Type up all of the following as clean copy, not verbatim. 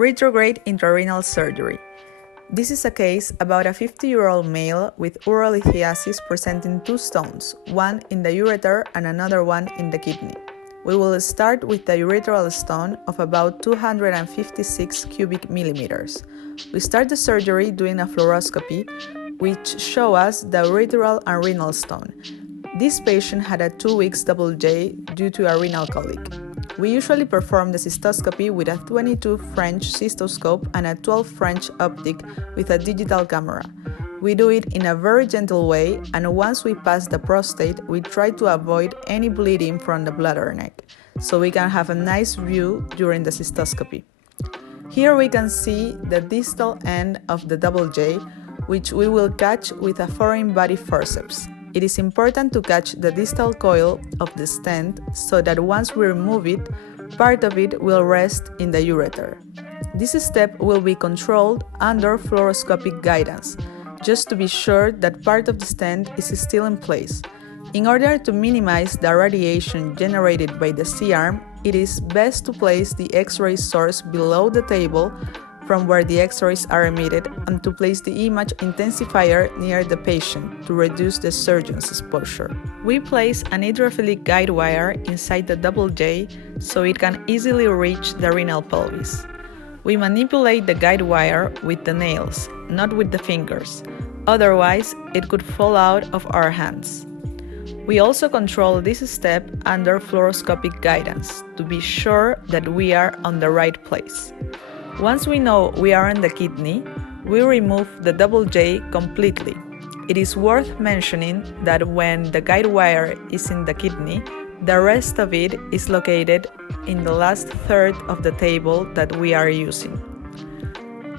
Retrograde intrarenal surgery. This is a case about a 50-year-old male with urolithiasis presenting two stones, one in the ureter and another one in the kidney. We will start with the ureteral stone of about 256 cubic millimeters. We start the surgery doing a fluoroscopy, which shows us the ureteral and renal stone. This patient had a 2 weeks double J due to a renal colic. We usually perform the cystoscopy with a 22 French cystoscope and a 12 French optic with a digital camera. We do it in a very gentle way, and once we pass the prostate, we try to avoid any bleeding from the bladder neck, so we can have a nice view during the cystoscopy. Here we can see the distal end of the double J, which we will catch with a foreign body forceps. It is important to catch the distal coil of the stent so that once we remove it, part of it will rest in the ureter. This step will be controlled under fluoroscopic guidance, just to be sure that part of the stent is still in place. In order to minimize the radiation generated by the C-arm, it is best to place the X-ray source below the table from where the X-rays are emitted and to place the image intensifier near the patient to reduce the surgeon's exposure. We place an hydrophilic guide wire inside the double J so it can easily reach the renal pelvis. We manipulate the guide wire with the nails, not with the fingers, otherwise it could fall out of our hands. We also control this step under fluoroscopic guidance to be sure that we are on the right place. Once we know we are in the kidney, we remove the double J completely. It is worth mentioning that when the guide wire is in the kidney, the rest of it is located in the last third of the table that we are using.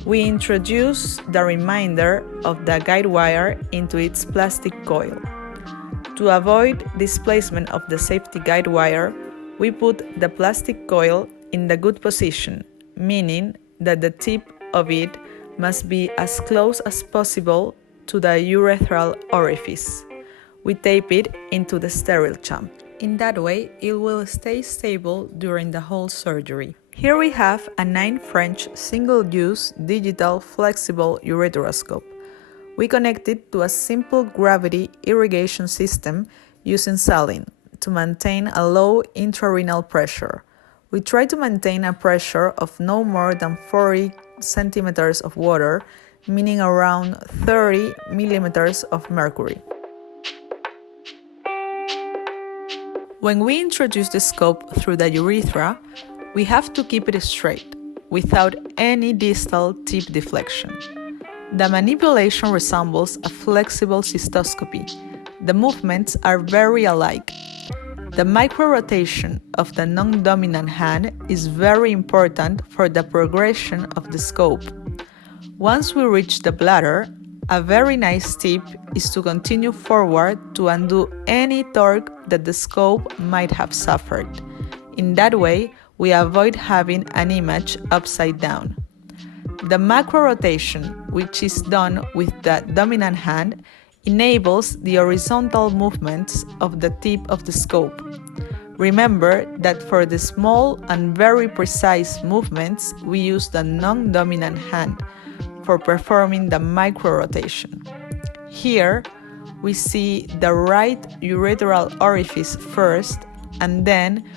We introduce the remainder of the guide wire into its plastic coil. To avoid displacement of the safety guide wire, we put the plastic coil in the good position, meaning that the tip of it must be as close as possible to the urethral orifice. We tape it into the sterile champ. In that way, it will stay stable during the whole surgery. Here we have a 9 French single-use digital flexible ureteroscope. We connect it to a simple gravity irrigation system using saline to maintain a low intrarenal pressure. We try to maintain a pressure of no more than 40 centimeters of water, meaning around 30 millimeters of mercury. When we introduce the scope through the urethra, we have to keep it straight, without any distal tip deflection. The manipulation resembles a flexible cystoscopy. The movements are very alike. The micro-rotation of the non-dominant hand is very important for the progression of the scope. Once we reach the bladder, a very nice tip is to continue forward to undo any torque that the scope might have suffered. In that way, we avoid having an image upside down. The macro-rotation, which is done with the dominant hand, enables the horizontal movements of the tip of the scope. Remember that for the small and very precise movements, we use the non-dominant hand for performing the micro-rotation. Here, we see the right ureteral orifice first, and then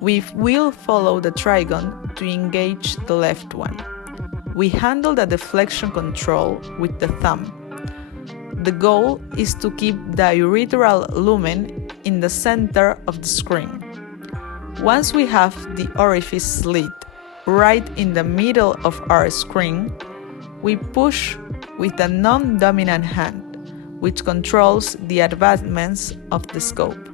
we will follow the trigon to engage the left one. We handle the deflection control with the thumb. The goal is to keep the ureteral lumen in the center of the screen. Once we have the orifice slit right in the middle of our screen, we push with the non-dominant hand, which controls the advancements of the scope.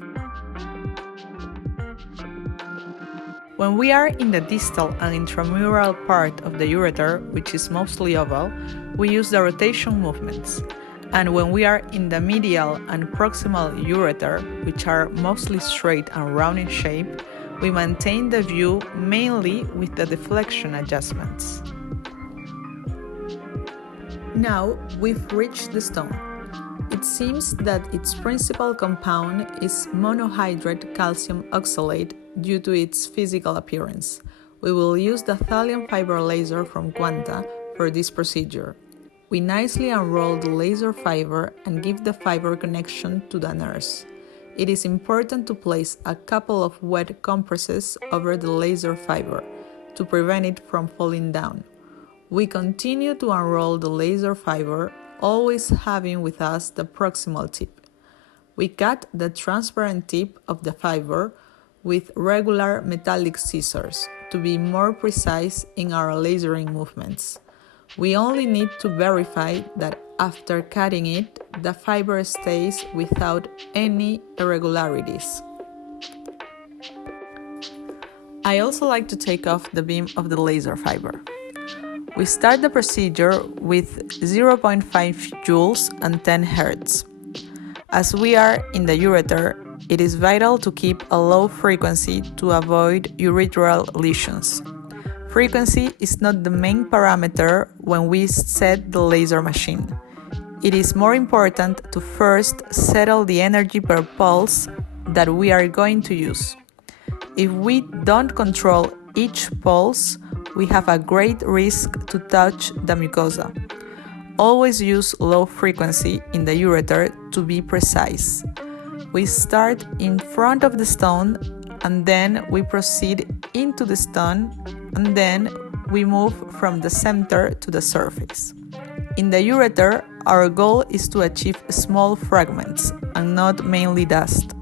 When we are in the distal and intramural part of the ureter, which is mostly oval, we use the rotation movements. And when we are in the medial and proximal ureter, which are mostly straight and round in shape, we maintain the view mainly with the deflection adjustments. Now we've reached the stone. It seems that its principal compound is monohydrate calcium oxalate due to its physical appearance. We will use the thallium fiber laser from Quanta for this procedure. We nicely unroll the laser fiber and give the fiber connection to the nurse. It is important to place a couple of wet compresses over the laser fiber to prevent it from falling down. We continue to unroll the laser fiber, always having with us the proximal tip. We cut the transparent tip of the fiber with regular metallic scissors to be more precise in our lasering movements. We only need to verify that after cutting it, the fiber stays without any irregularities. I also like to take off the beam of the laser fiber. We start the procedure with 0.5 joules and 10 Hz. As we are in the ureter, it is vital to keep a low frequency to avoid urethral lesions. Frequency is not the main parameter when we set the laser machine. It is more important to first settle the energy per pulse that we are going to use. If we don't control each pulse, we have a great risk to touch the mucosa. Always use low frequency in the ureter to be precise. We start in front of the stone and then we proceed into the stone and then we move from the center to the surface. In the ureter, our goal is to achieve small fragments and not mainly dust.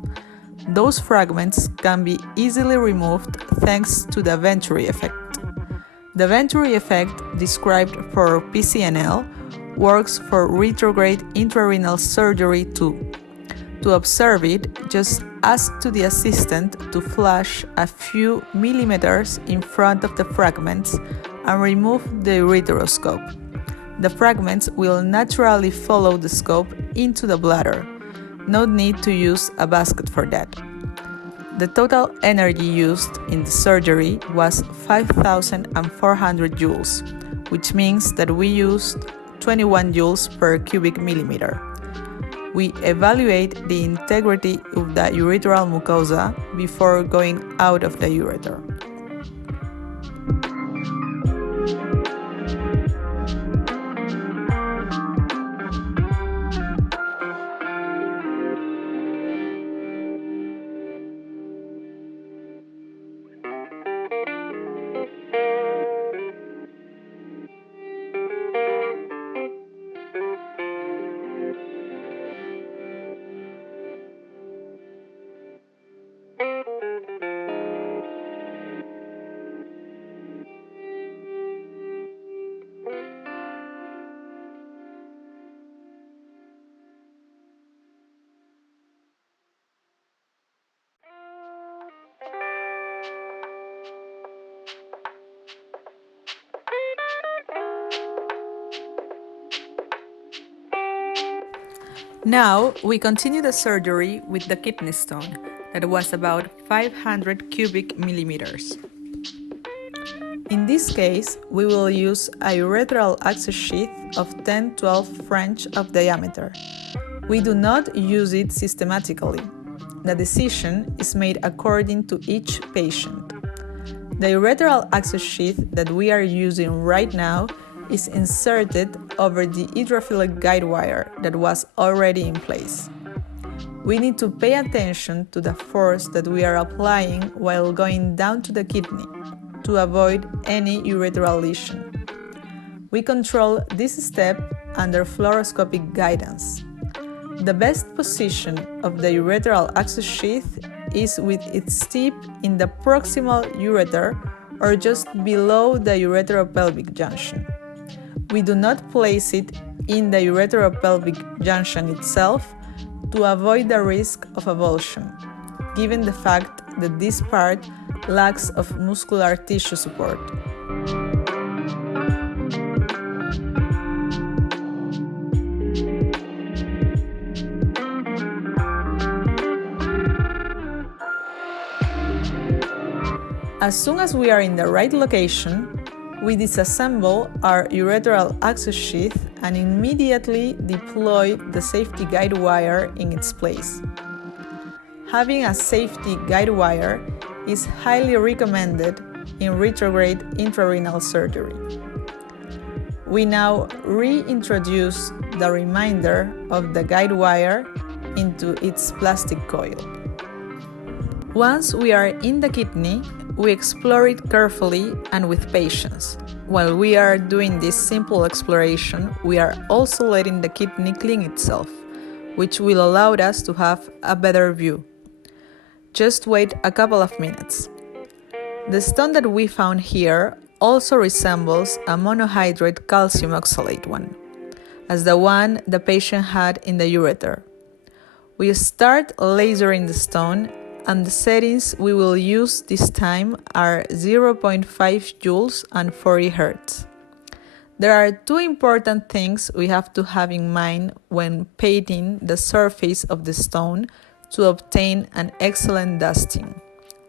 Those fragments can be easily removed thanks to the Venturi effect. The Venturi effect, described for PCNL, works for retrograde intrarenal surgery too. To observe it, just ask to the assistant to flash a few millimeters in front of the fragments and remove the ureteroscope. The fragments will naturally follow the scope into the bladder. No need to use a basket for that. The total energy used in the surgery was 5,400 joules, which means that we used 21 joules per cubic millimeter. We evaluate the integrity of the urethral mucosa before going out of the ureter. Now, we continue the surgery with the kidney stone, that was about 500 cubic millimeters. In this case, we will use a urethral access sheath of 10-12 French of diameter. We do not use it systematically. The decision is made according to each patient. The urethral access sheath that we are using right now is inserted over the hydrophilic guide wire that was already in place. We need to pay attention to the force that we are applying while going down to the kidney to avoid any urethral lesion. We control this step under fluoroscopic guidance. The best position of the urethral access sheath is with its tip in the proximal ureter or just below the ureteropelvic junction. We do not place it in the ureteropelvic junction itself to avoid the risk of avulsion, given the fact that this part lacks of muscular tissue support. As soon as we are in the right location, we disassemble our urethral access sheath and immediately deploy the safety guide wire in its place. Having a safety guide wire is highly recommended in retrograde intrarenal surgery. We now reintroduce the remainder of the guide wire into its plastic coil. Once we are in the kidney, we explore it carefully and with patience. While we are doing this simple exploration, we are also letting the kidney clean itself, which will allow us to have a better view. Just wait a couple of minutes. The stone that we found here also resembles a monohydrate calcium oxalate one, as the one the patient had in the ureter. We start lasering the stone, and the settings we will use this time are 0.5 joules and 40 Hz. There are two important things we have to have in mind when painting the surface of the stone to obtain an excellent dusting.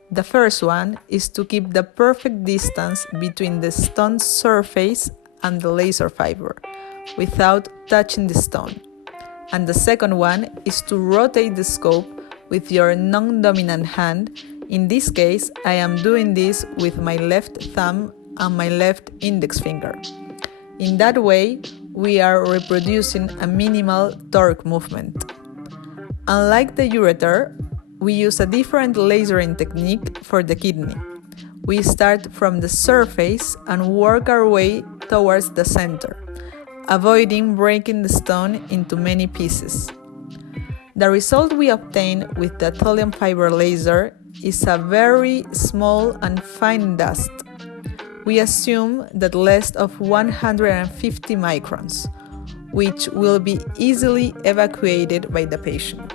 The first one is to keep the perfect distance between the stone surface and the laser fiber, without touching the stone. And the second one is to rotate the scope with your non-dominant hand. In this case, I am doing this with my left thumb and my left index finger. In that way, we are reproducing a minimal torque movement. Unlike the ureter, we use a different lasering technique for the kidney. We start from the surface and work our way towards the center, avoiding breaking the stone into many pieces. The result we obtain with the thulium fiber laser is a very small and fine dust. We assume that less of 150 microns, which will be easily evacuated by the patient.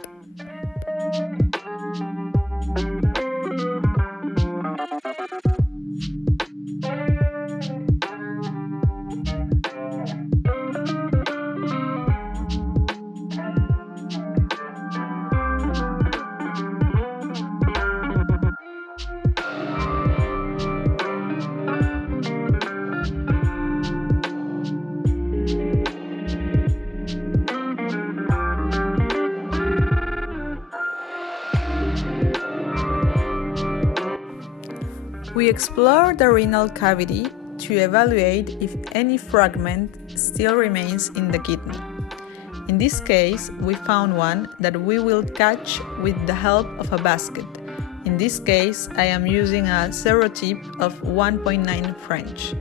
We explore the renal cavity to evaluate if any fragment still remains in the kidney. In this case, we found one that we will catch with the help of a basket. In this case, I am using a serotip of 1.9 French.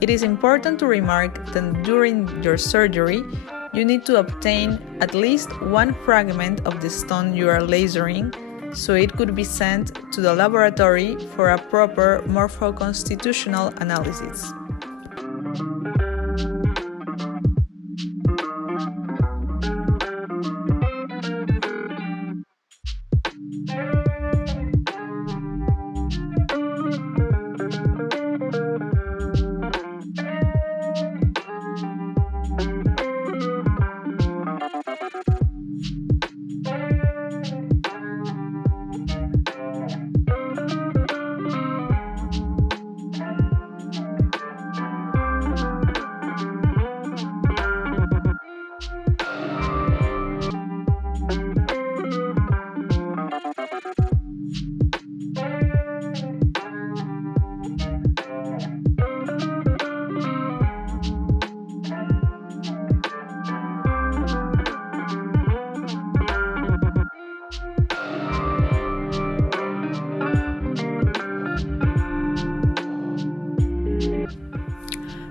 It is important to remark that during your surgery, you need to obtain at least one fragment of the stone you are lasering, so it could be sent to the laboratory for a proper morpho-constitutional analysis.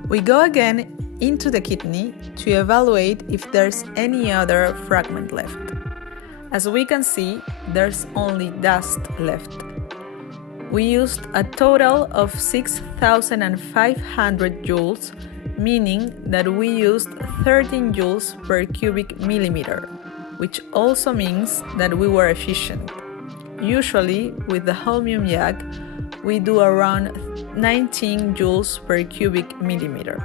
We go again into the kidney to evaluate if there's any other fragment left. As we can see, there's only dust left. We used a total of 6,500 joules, meaning that we used 13 joules per cubic millimeter, which also means that we were efficient. Usually, with the holmium yak, we do around 19 joules per cubic millimeter.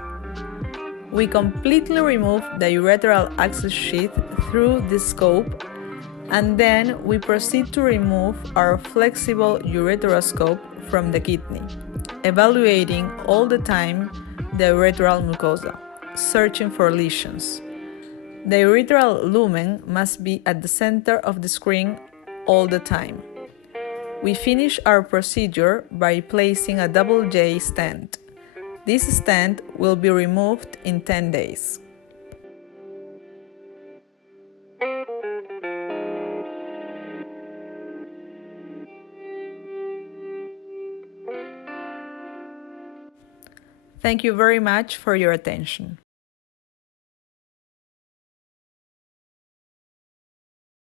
We completely remove the ureteral access sheath through the scope, and then we proceed to remove our flexible ureteroscope from the kidney, evaluating all the time the ureteral mucosa, searching for lesions. The ureteral lumen must be at the center of the screen all the time. We finish our procedure by placing a double J stent. This stent will be removed in 10 days. Thank you very much for your attention.